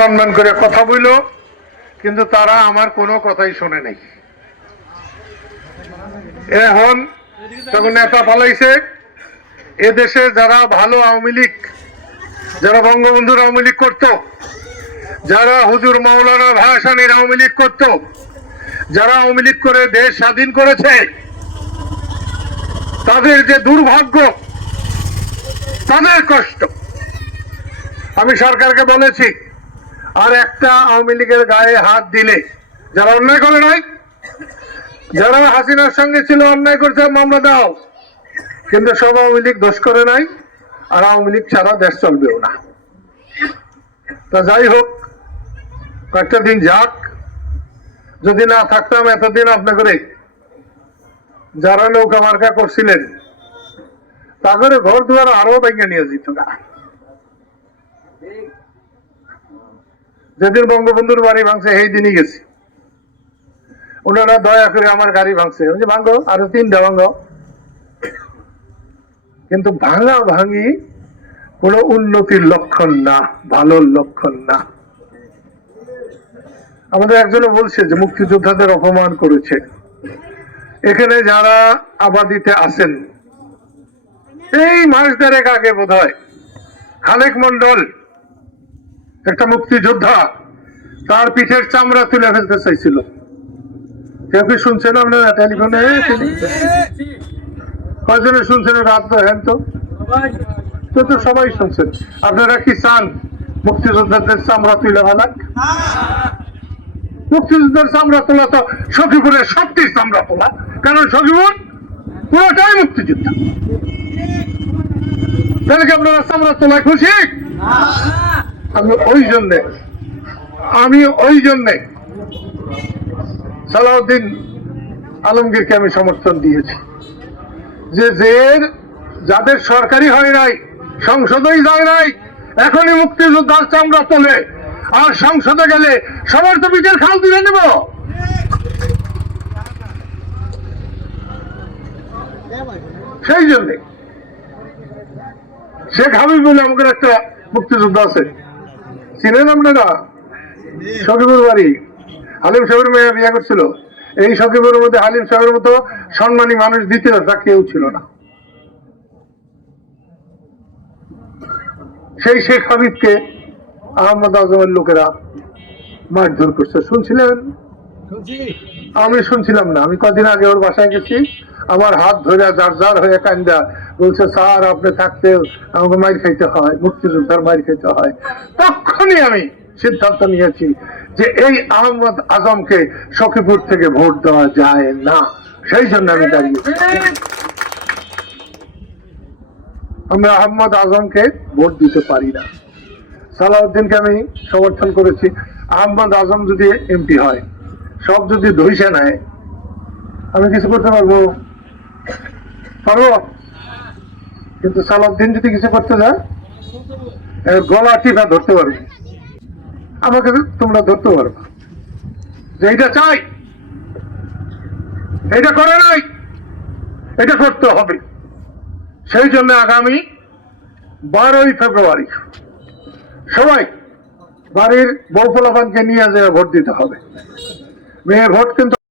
সম্মান করে কথা বইল, কিন্তু তারা আমার কোনো কথাই শোনে নাই। এখন তখন নেতা পালাইছে, এদেশে যারা ভালো আওয়ামী লীগ, যারা বঙ্গবন্ধুর আওয়ামী লীগ করতো, যারা হুজুর মাওলানা ভাসানির আওয়ামী লীগ করতো, যারা আওয়ামী লীগ করে দেশ স্বাধীন করেছে, তাদের যে দুর্ভাগ্য, তাদের কষ্ট। আমি সরকারকে বলেছি আর একটা আওয়ামী লীগের গায়ে হাত দিলে। যারা অন্যায় করে নাই, যারা হাসিনার সঙ্গে ছিল, অন্যায় করছে, মামলা দাও। কিন্তু সব আওয়ামী লীগ দোষ করে নাই, আর আওয়ামী লীগ ছাড়া দেশ চলবেও না। তা যাই হোক, কয়েকটা দিন যাক। যদি না থাকতাম, এতদিন আপনাকে যারা নৌকা মার্কা করছিলেন, তাদের ঘর দুয়ার আরও ভেঙে নিয়ে যেত না যেদিন বঙ্গবন্ধুর বাড়ি ভাঙছে সেই দিনই গেছি। ওনারা দয়া করে আমার গাড়ি ভাঙছে। বলছি, আরও তিনটা ভাঙো। কিন্তু ভাঙা ভাঙি কোন উন্নতির লক্ষণ না ভালোর লক্ষণ না। আমাদের একজনে বলছে যে মুক্তিযোদ্ধাদের অপমান করেছে। এখানে যারা আবাদিতে আসেন এই মাস দেড়েক আগে বোধ হয় খালেক মন্ডল একটা মুক্তিযোদ্ধা তার পিঠের চামড়া তুলে ফেলতে চাইছিল। কেউ কি শুনছেন আপনারা টেলিফোনে? কয়জনে শুনছেন রাত হ্যাঁ তো। তো তো সবাই শুনছেন। আপনারা কি চান মুক্তিযোদ্ধাদের চামড়া তুলে ফেলাক মুক্তিযুদ্ধের চামড়া তোলা তো সখীপুরের সত্যি চামড়া তোলা। কারণ সখীপুর? পুরোটাই মুক্তিযুদ্ধ। তাহলে কি আপনারা চামড়া তোলায় খুশি? আমি ওই জন্যে, আমি ওই জন্যে সালাউদ্দিন আলমগীরকে আমি সমর্থন দিয়েছি যে জের যাদের সরকারি হয় নাই, সংসদেই যায় নাই, এখনই মুক্তিযোদ্ধার চামড়া তোলে, আর সংসদে গেলে সবার তো পিঠের খাল তুলে নেব। সেই জন্যে শেখ হাবিব বলে আমাদের একটা মুক্তিযোদ্ধা আছে চিনেন আপনারা? সকিবুর বাড়ি। হালিম সাহেবের মেয়ে বিয়ে করছিল। এই সকিবুর মধ্যে হালিম সাহেবের মতো সম্মানী মানুষ দ্বিতীয় তা কেউ ছিল না। সেই শেখ হাবিবকে আহমদ আজমের লোকেরা মারধর করছে। শুনছিলেন? আমি শুনছিলাম না। আমি কদিন আগে ওর বাসায় গেছি। আমার হাত ধরে যার যার হয়ে কান্দা, বলছে, স্যার, আপনি থাকতে আমাকে মাইর খাইতে হয়, মুক্তিযোদ্ধার মাইর খাইতে হয়। তখনই আমি সিদ্ধান্ত নিয়েছি যে এই আহমদ আজমকে সখীপুর থেকে ভোট দেওয়া যায় না। সেই জন্য আমি দাঁড়িয়ে আমরা আহমদ আজমকে ভোট দিতে পারি না। সালাউদ্দিনকে আমি সমর্থন করেছি। আহমদ আজম যদি এমপি হয়, সব যদি ধৈসে নেয়, আমি কিছু করতে পারব? পারব? কিন্তু সালাউদ্দিন যদি কিছু করতে যায় গলা টিপা ধরতে পারবে। আমাকে তোমরা ধরতে পারবে যে এইটা চাই এটা করে নাই, এটা করতে হবে। সেই জন্য আগামী বারোই ফেব্রুয়ারি সবাই বাড়ির বউ পোলাপানকে নিয়ে যেয়ে ভোট দিতে হবে। মেয়ে ভোট কিন্তু